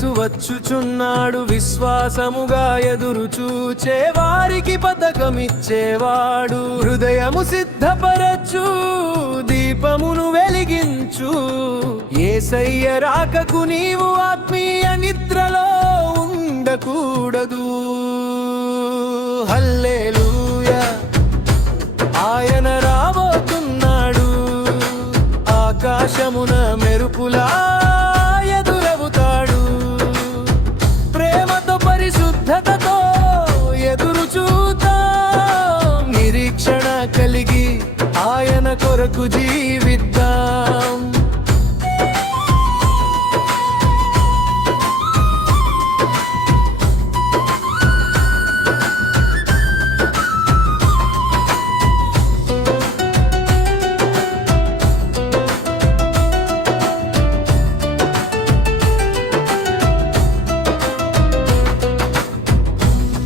యేసు వచ్చుచున్నాడు, విశ్వాసముగా ఎదురు చూచే వారికి పతకమిచ్చేవాడు. హృదయము సిద్ధపరచు, దీపమును వెలిగించు, యేసయ్య రాకకు నీవు ఆత్మీయ నిద్రలో ఉండకూడదు. హల్లెలూయా, ఆయన రాబోతున్నాడు, ఆకాశమున మెరుపులా ఎదురవుతాడు. ప్రేమతో పరిశుద్ధతతో ఎదురు చూద్దాం, నిరీక్షణ కలిగి ఆయన కొరకు జీవిద్దాం.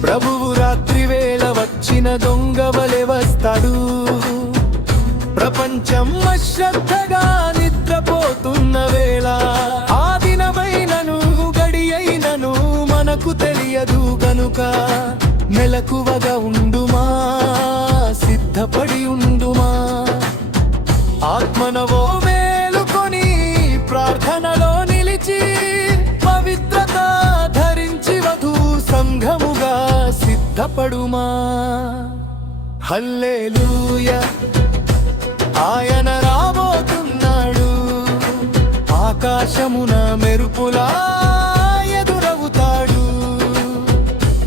ప్రభువు రాత్రి వేళ వచ్చిన దొంగవలె వస్తాడు. ప్రపంచం అశ్రద్ధగా నిద్రపోతున్న వేళ, ఆ దినమైనను గడి అయినను మనకు తెలియదు గనుక మెలకువగా ఉండుమా, సిద్ధపడి ఉండుమా. ఆత్మనవో మేలుకొని ప్రార్థనలో నిలిచి, పవిత్రత ధరించి వధూ సంఘముగా సిద్ధపడుమా. హల్లెలూయా, ఆయన రాబోతున్నాడు, ఆకాశమున మెరుపులా ఎదురవుతాడు.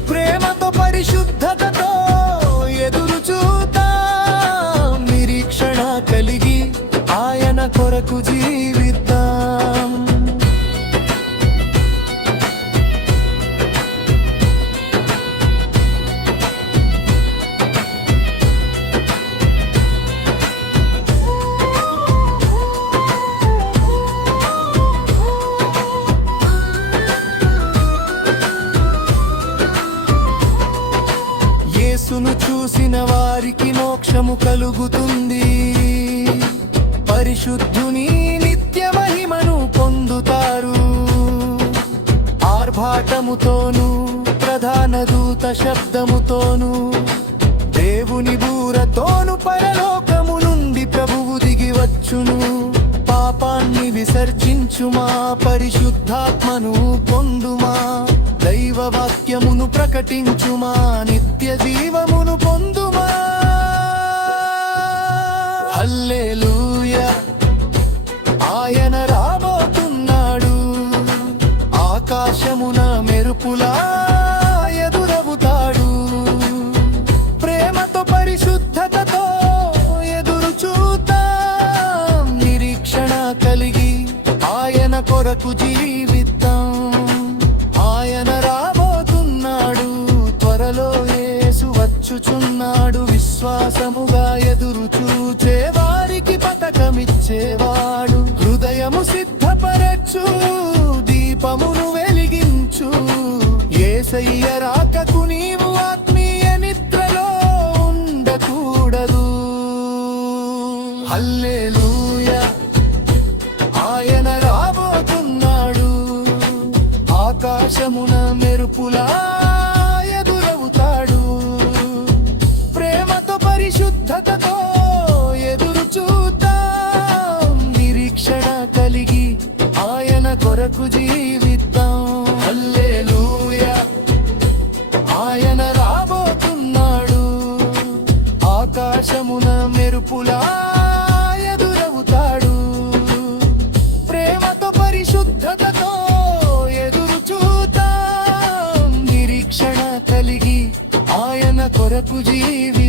ప్రేమతో పరిశుద్ధతతో ఎదురు చూద్దాం, నిరీక్షణ కలిగి ఆయన కొరకు జీవిద్దాం. యేసును చూసిన వారికి మోక్షము కలుగుతుంది, పరిశుద్ధుని నిత్య మహిమను పొందుతారు. ఆర్భాటముతోను ప్రధాన దూత శబ్దముతోను దేవుని బూరతోను పరలోకము నుండి ప్రభువు దిగి వచ్చును. పాపాన్ని విసర్జించుమా, పరిశుద్ధాత్మను పొందుమా, దైవ వాక్యమును ప్రకటించుమా, నిత్య జీవమును పొందుమా. హల్లెలూయా, ఆయన రాబోతున్నాడు, ఆకాశమున మెరుపులా ఎదురవుతాడు. ప్రేమతో పరిశుద్ధతతో ఎదురు చూద్దాం, నిరీక్షణ కలిగి ఆయన కొరకు జీవిద్దాం. ఆయన రాబోతున్నాడు, త్వరలో యేసు వచ్చుచున్నాడు, విశ్వాసముగా ఎదురు చూచే వారికి పతకమిచ్చేవాడు. హృదయము సిద్ధపరచు, దీపమును వెలిగించు, యేసయ్య రాకకు నీవు ఆత్మీయ నిద్రలో ఉండకూడదు. హల్లెలూయా, ఆయన రాబోతున్నాడు, ఆకాశమున మెరుపులా ఎదురవుతాడు. ప్రేమతో పరిశుద్ధతతో ఎదురు చూద్దాం, నిరీక్షణ కలిగి ఆయన కొరకు జీవిద్దాం. హల్లెలూయా, ఆయన రాబోతున్నాడు, ఆకాశమున మెరుపులా ఎదురవుతాడు. ప్రేమతో పరిశుద్ధతతో ఎదురు చూద్దాం, నిరీక్షణ కలిగి ఆయన కొరకు జీవి